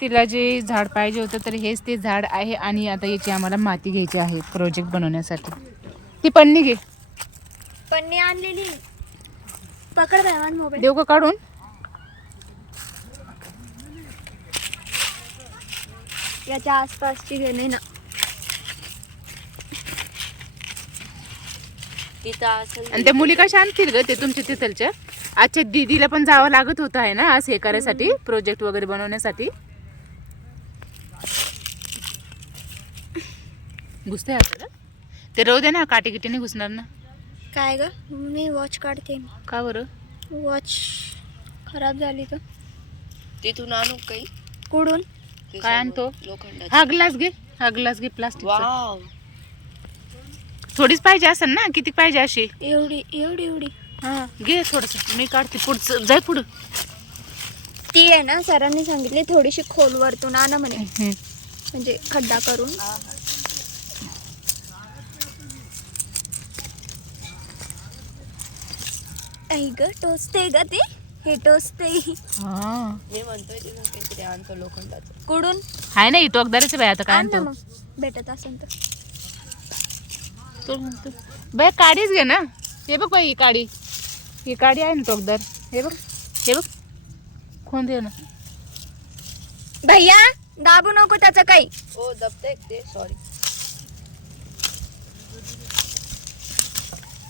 तिला जे झाड पाहिजे होतं तर हेच ते झाड आहे. आणि आता याची आम्हाला माती घ्यायची आहे प्रोजेक्ट बनवण्यासाठी. ती पन्नी घे. पन्नी आणलेली. पकड बाय मोबाईल. देऊ का काढून? याच्या आसपासची घेणे ना. आणि त्या मुली कशा आणतील ग ते तुमच्या तिथलच्या? अच्छा, दीदीला पण जावं लागत होतं आहे ना असं हे करायसाठी, प्रोजेक्ट वगैरे बनवण्यासाठी. घुसते आता ते राहू दे ना, काटे किटे नाही घुसणार ना. काय ग, मी वॉच काढते. का बरं? वॉच खराब झाली तर तिथून आणू काही. कुडून काय आणतो? लोखंडाचं. हा ग्लास घे, हा ग्लास घे प्लास्टिक. वाव, थोडीच पाहिजे असेल ना, किती पाहिजे अशी? एवढी एवढी एवढी. हा घे थोडस, मी काढते. पुढचं जाय पुढं. ती आहे ना, सरांनी सांगितली थोडीशी खोल वरतून आणा म्हणे, म्हणजे खड्डा करून. आई ग, टोचते ग ते, हे टोचते. हा मी म्हणतोय तिथून काहीतरी आणतो लोखंडाचं. कुडून हाय ना, टोकदारच बाय. आता काय आण ना आणतो? मग भेटत असेल तर. बाय काडीच घे ना. हे बघ बाई, ही काडी, ही काडी आहे ना टोकदार. हे बघ, हे बघ, कोण दे ना. भैया दाबू नको त्याचं काही. हो दबते ते, सॉरी.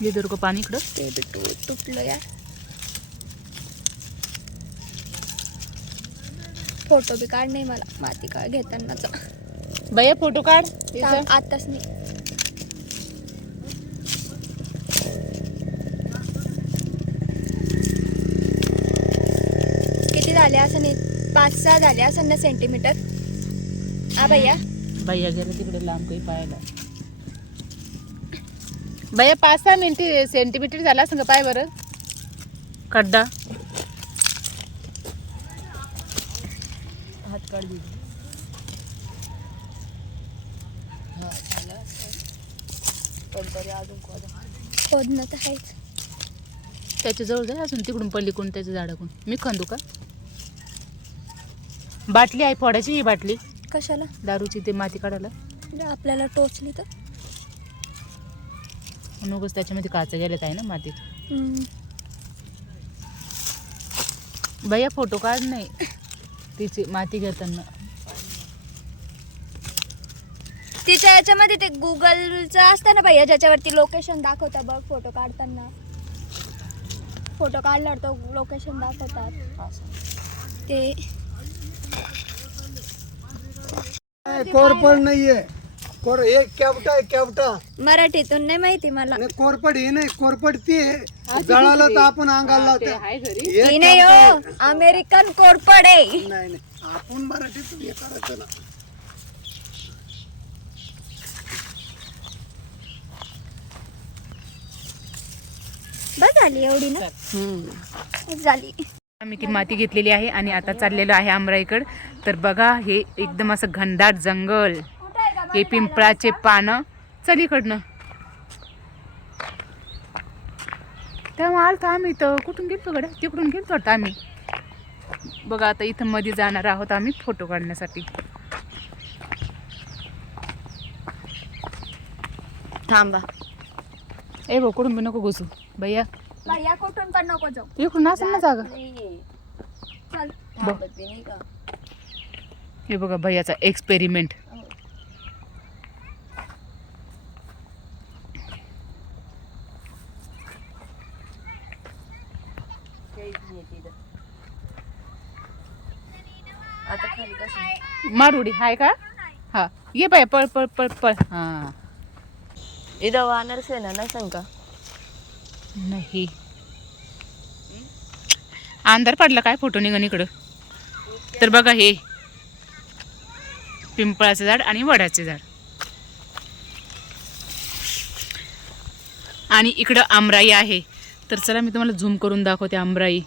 लिदर को पाणी इकडं. ते तुटलं यार. फोटो बी काढ नाही मला माती का घेतानाचा. भैया फोटो काढ तिचा. आताच नाही. किती झाले असं नाही, 5-6 झाले असं ना सेंटीमीटर. हा भैया. भैया गेला तिकडे लांब काही पाहायला. भैया 5-6 सेंटीमीटर झाला असं का? पाय बरं खड्डा. हात काढ दीदी. हा झालं असेल. पण तरी अजून खोदणं तर आहेच. त्याच्या जवळ जाय अजून, तिकडून पलीकडून त्याच्या झाडाकडून. मी खंदू का? बाटली आहे फोडायची. ही बाटली कशाला? दारूची, ते माती काढायला. आपल्याला टोचली तर नकोच, त्याच्यामध्ये काचा गेल्यात आहे ना मातीत. भैया फोटो काढ नाही तिची माती घेताना. तिच्या याच्यामध्ये ते गुगलचं असतं ना भैया, ज्याच्यावरती लोकेशन दाखवतात बघ फोटो काढताना. फोटो काढल्यावर तो लोकेशन दाखवतात ते. कोरपड नाहीये. एक केवटा आहे, केवटा. मराठीतून नाही माहिती मला. नाही, कोरपड हे नाही. कोरपड ती आहे, जळाला तर आपण अंगाला लावतो. आहे घरी. हे ती नाही केवटा हो, आहे. अमेरिकन कोरपड आहे. नाही नाही, आपण मराठीतून हे करायचं ना. बस झाली एवढी ना. झाली. आम्ही ती माती घेतलेली आहे आणि आता चाललेलो आहे आमराईकडे. तर बघा, हे एकदम असं घनदाट जंगल, हे पिंपळाचे पानं. चल इकडनं. तेव्हा आलतो आम्ही तर कुठून गेलतो गड्या, तिकडून गेलतो वाटतं आम्ही. बघा आता इथं मध्ये जाणार आहोत आम्ही फोटो काढण्यासाठी. थांबा. ए भाऊ, कुठून बी नको घुसू भैया. भैया कुठून पण नको जाऊ. इकडून असेल ना जागा. चल. थांबत बी नाही का? हे बघा भैयाचा एक्सपेरिमेंट. आता खाली कसं मारुडी हाय का? हा ये बाय, पळ पळ पळ पळ. हा इथं वानर सेना नसेल का? नाही, अंधार पडला काय फोटो निघन इकडं. तर बघा, हे पिंपळाचं झाड आणि वडाचे झाड, आणि इकडं आमराई आहे. तर चला मी तुम्हाला झूम करून दाखवते आमराई.